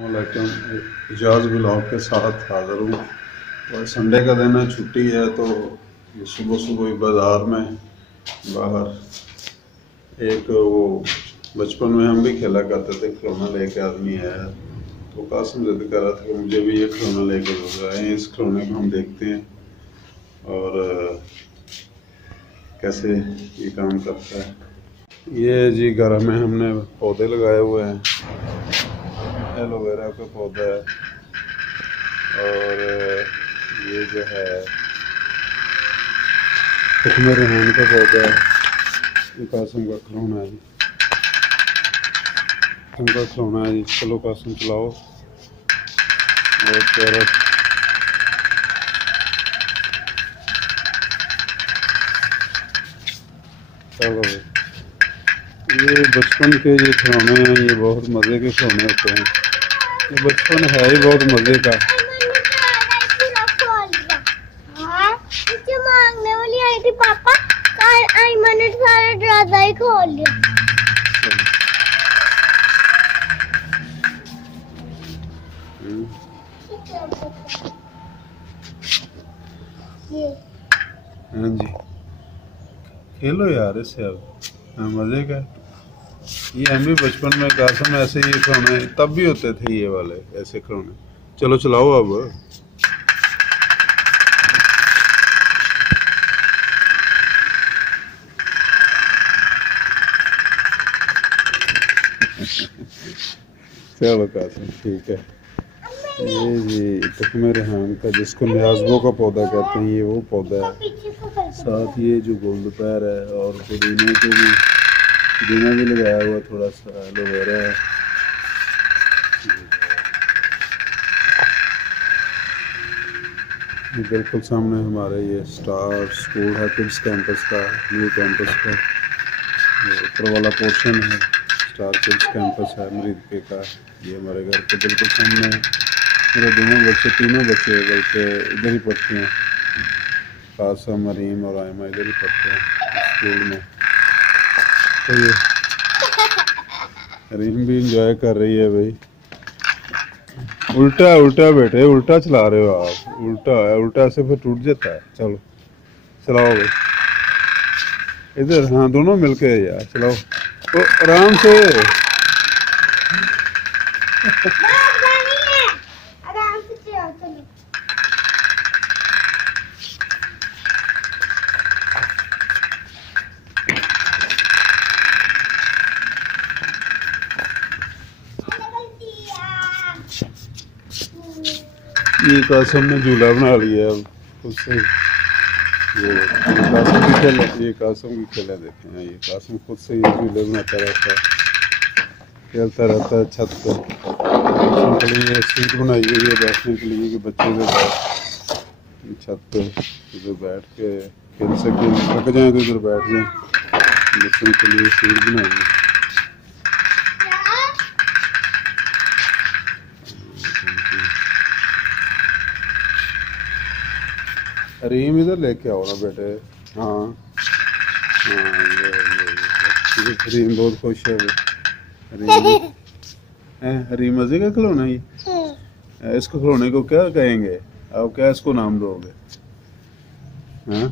वालेकुम। इजाज़ ब्लॉग के साथ हाज़िर हूँ। और संडे का दिन है, छुट्टी है, तो सुबह सुबह बाज़ार में बाहर एक वो बचपन में हम भी खेला करते थे, खिलौना लेके आदमी आया तो कासिम जिद कर रहा था कि मुझे भी ये खिलौना लेके दो। आए इस खिलौने को हम देखते हैं और कैसे ये काम करता है। ये जी घर में हमने पौधे लगाए हुए हैं, एलोवेरा का पौधा है और ये जो है तुखमे रेहान का पौधा है। ये कासिम का खिलौना है जी, उनका खिलौना है जी। चलो कासिम चलाओ। बहुत प्यारा चलो भाई। ये बचपन के ये खिलौने हैं, ये बहुत मज़े के खिलौने होते हैं। ये बचपन है ही बहुत मज़े का। मांगने वाली आई थी पापा, आई मैंने सारा दरवाजा ही खोल लिया। हाँ जी, खेलो यार इससे अब। हाँ, मज़े का। ये हम भी बचपन में कासिम ऐसे ही खिलौने तब भी होते थे, ये वाले ऐसे खिलौने। चलो चलाओ अब। चलो कासिम ठीक है। ये जी तुखमे रेहान का, जिसको न्याज़बो का पौधा कहते हैं, ये वो पौधा है। साथ ये जो गोलदपैर है और पुदीने के भी, पुदीना भी लगाया हुआ, थोड़ा सा एलोवेरा है। बिल्कुल सामने हमारे ये स्टार स्कूल है, किड्स कैंपस का, न्यू कैंपस का ऊपर वाला पोर्शन है। स्टार किड्स कैंपस है मरीदके का। ये हमारे घर के बिल्कुल सामने है। मेरे दोनों बच्चे, तीनों बच्चे बल्कि इधर ही पढ़ते हैं। कासिम, मरीम और आयमा इधर ही पढ़ते हैं स्कूल में। तो ये मरीम भी इंजॉय कर रही है भाई। उल्टा उल्टा बेटे, उल्टा चला रहे हो आप। उल्टा है, उल्टा से फिर टूट जाता है। चलो चलाओ भाई इधर। हाँ दोनों मिलके यार चलाओ तो आराम से। ये कासिम ने झूला बना लिया है खुद से। ये कासिम की खेल, ये कासिम की खेला देखे हैं। ये कासिम खुद से ये झूले बनाता रहता है, खेलता रहता है छत पर। बच्चों के लिए सीट बनाई हुई है बैठने के लिए कि बच्चे जो छत पे इधर बैठ के खेल सकें, थक जाए तो इधर बैठ जाए। बच्चों के लिए सीट बनाई है। रीम इधर लेके आओ ना बेटे। हाँ हाँ, ये रीम बहुत खुश है। रीम मजे का खिलौना ये। इसको खिलौने को क्या कहेंगे आप, क्या इसको नाम दोगे? हाँ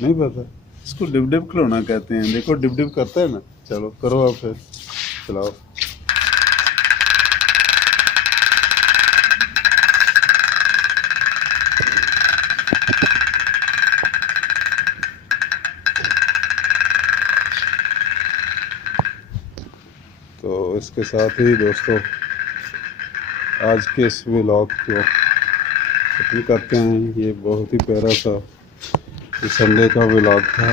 नहीं पता। इसको डिप डिप खिलौना कहते हैं। देखो डिप डिप करता है ना। चलो करो आप फिर, चलाओ। तो इसके साथ ही दोस्तों आज के इस व्लॉग को खत्म करते हैं। ये बहुत ही प्यारा सा संडे का व्लॉग था,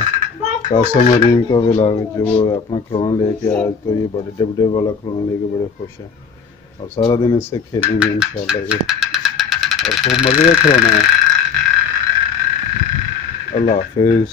कासिम मरीम का व्लॉग, जो वो अपना खिलौना लेके आए। तो ये बड़े डबडे वाला खिलौना लेके बड़े खुश हैं और सारा दिन इससे खेलेंगे इंशाल्लाह ये, और खूब मज़े का खिलौना है। अल्लाह हाफिज़।